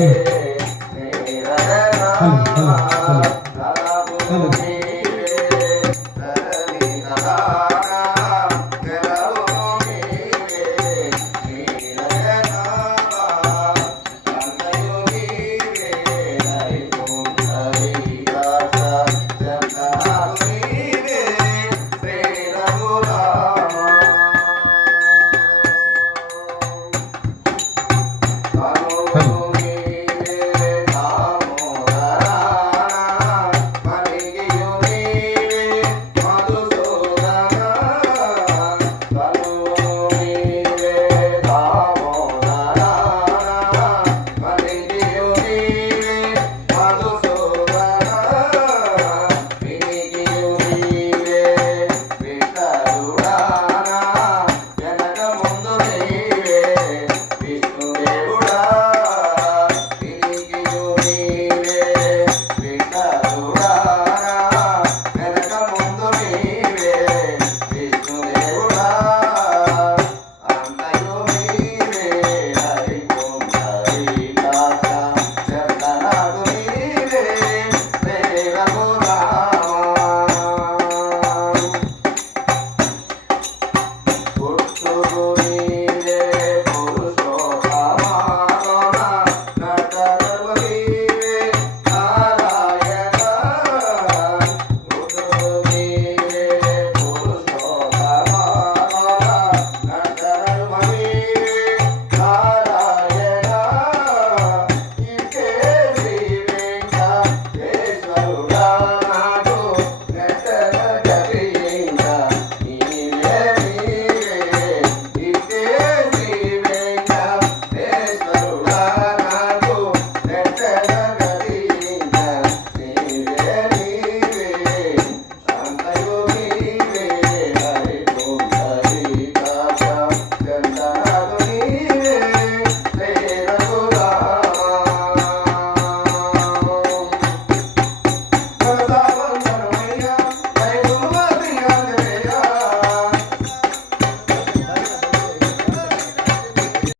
Amén.